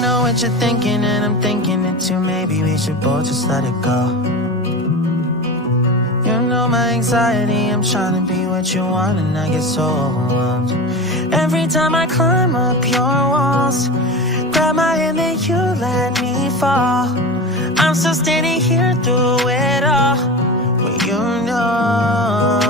know what you're thinking, and I'm thinking it too. Maybe we should both just let it go. You know my anxiety, I'm trying to be what you want, and I get so overwhelmed. Every time I climb up your walls, grab my hand and you let me fall. I'm still standing here through it all, when you know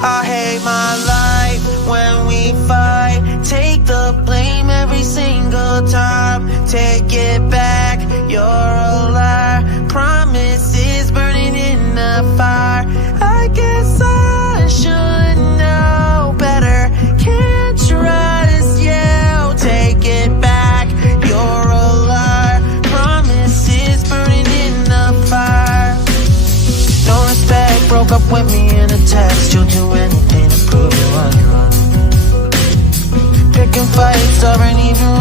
I hate my life when we fight. Take the blame every single time. Take it back, you're a liar. Promises burning in the fire. I guess I should know better. Can't trust you. Take it back, you're a liar. Promises burning in the fire. No respect, broke up with me in a text. You'll do anything to prove you what you want. Picking fights over and even